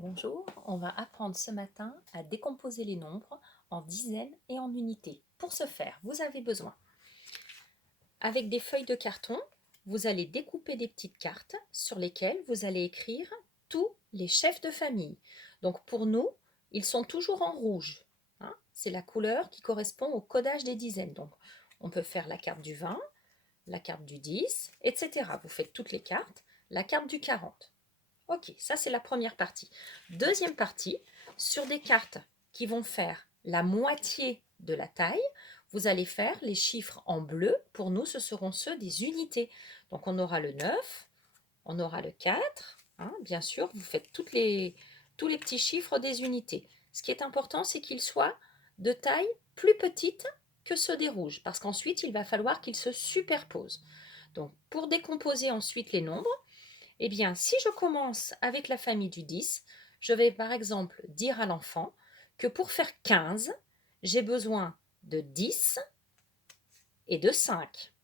Bonjour, on va apprendre ce matin à décomposer les nombres en dizaines et en unités. Pour ce faire, vous avez besoin, avec des feuilles de carton, vous allez découper des petites cartes sur lesquelles vous allez écrire tous les chefs de famille. Donc pour nous, ils sont toujours en rouge, hein. C'est la couleur qui correspond au codage des dizaines. Donc on peut faire la carte du 20, la carte du 10, etc. Vous faites toutes les cartes, la carte du 40. Ok, ça c'est la première partie. Deuxième partie, sur des cartes qui vont faire la moitié de la taille, vous allez faire les chiffres en bleu. Pour nous, ce seront ceux des unités. Donc on aura le 9, on aura le 4. Hein, bien sûr, vous faites tous les petits chiffres des unités. Ce qui est important, c'est qu'ils soient de taille plus petite que ceux des rouges, parce qu'ensuite, il va falloir qu'ils se superposent. Donc, pour décomposer ensuite les nombres, eh bien, si je commence avec la famille du 10, je vais par exemple dire à l'enfant que pour faire 15, j'ai besoin de 10 et de 5.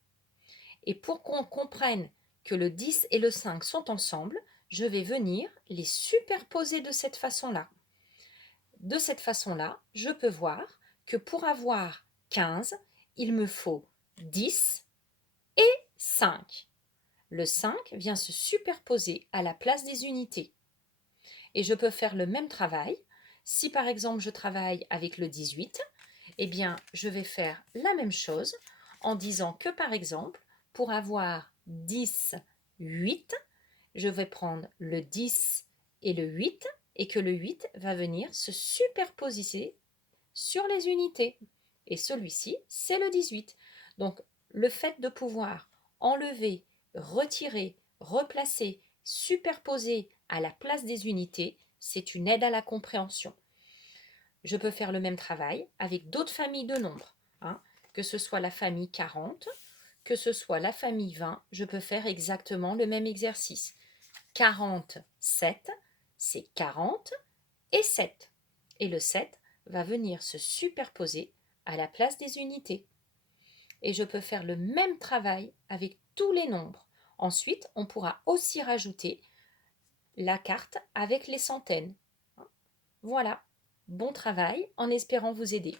Et pour qu'on comprenne que le 10 et le 5 sont ensemble, je vais venir les superposer de cette façon-là. De cette façon-là, je peux voir que pour avoir 15, il me faut 10 et 5. Le 5 vient se superposer à la place des unités. Et je peux faire le même travail. Si par exemple je travaille avec le 18, eh bien je vais faire la même chose en disant que par exemple, pour avoir 10, 8, je vais prendre le 10 et le 8 et que le 8 va venir se superposer sur les unités. Et celui-ci, c'est le 18. Donc le fait de pouvoir enlever, retirer, replacer, superposer à la place des unités, c'est une aide à la compréhension. Je peux faire le même travail avec d'autres familles de nombres, hein, que ce soit la famille 40, que ce soit la famille 20, je peux faire exactement le même exercice. 47, c'est 40 et 7. Et le 7 va venir se superposer à la place des unités. Et je peux faire le même travail avec tous les nombres. Ensuite, on pourra aussi rajouter la carte avec les centaines. Voilà, bon travail en espérant vous aider.